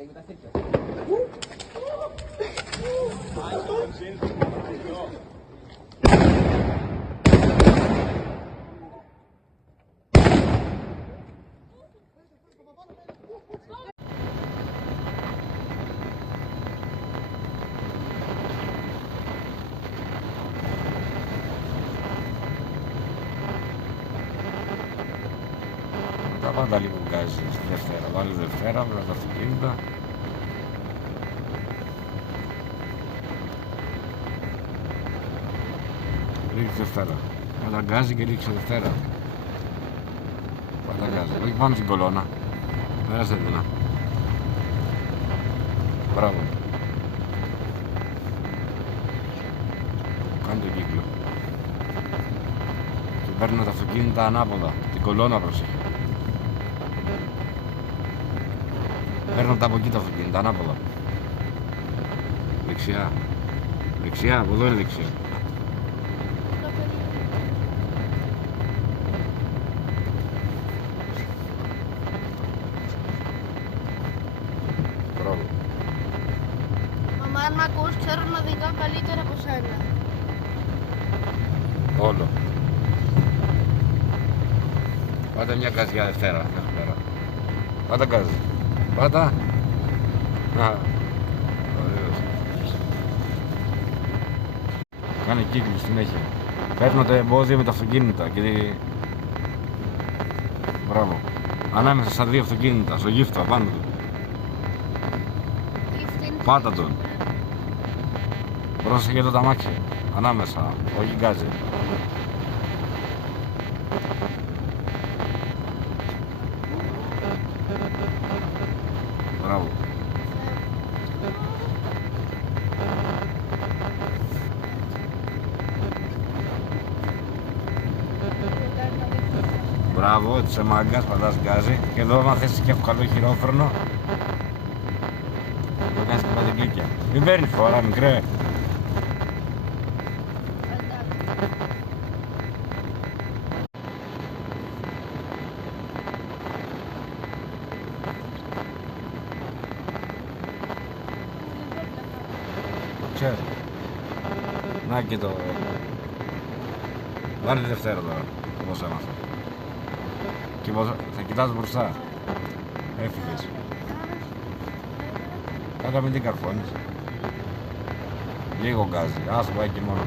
Τα πάντα λίγο βγάζει στη Δευτέρα. Βάλει Δευτέρα, με τα αυτοκίνητα. Ρίξε Δευτέρα. Πάντα γκάζει και ρίξε Δευτέρα. Πάντα γκάζει. Όχι πάνω στην κολόνα. Πέρασε την. Μπράβο. Κάνε τον κύκλο. Και παίρνω τα αυτοκίνητα ανάποδα. Την κολόνα προσέχει. Παίρνω τα από εκεί τα αυτοκίνητα ανάποδα. Δεξιά. Δεξιά, από εδώ είναι δεξιά. Μπράβο. Μαμά, αν μ' ακούς, ξέρω να οδηγάω καλύτερα από σένα. Όλο. Πάτε μια γκαζιά Δευτέρα, μέχρι πέρα. Πάτα γκάζι. Πάτα. Ωραίος. Κάνε κύκλο συνέχεια. Παίρνω το εμπόδιο με τα αυτοκίνητα και... Μπράβο. Ανάμεσα στα δύο αυτοκίνητα, στο γύφτο, πάνω του. Πάτα τον. Πρόσεχε το ταμάξι. Ανάμεσα, όχι γκάζι. Μπράβο. Μπράβο, έτσι είσαι μάγκας, πατάς γκάζι. Και εδώ άμα θες και έχω καλό χειρόφρονο, το κάνεις και πατεγκλίκια. Μην παίρνει φορά, μικρέ. Ξέρω. Να και το... Βάλε τη Δευτέρα τώρα, όπως έμαθα. Και θα κοιτάς μπροστά. Έφυγες. Κάτα μην την καρφώνεις. Λίγο γκάζι, άσο πάει και μόνο.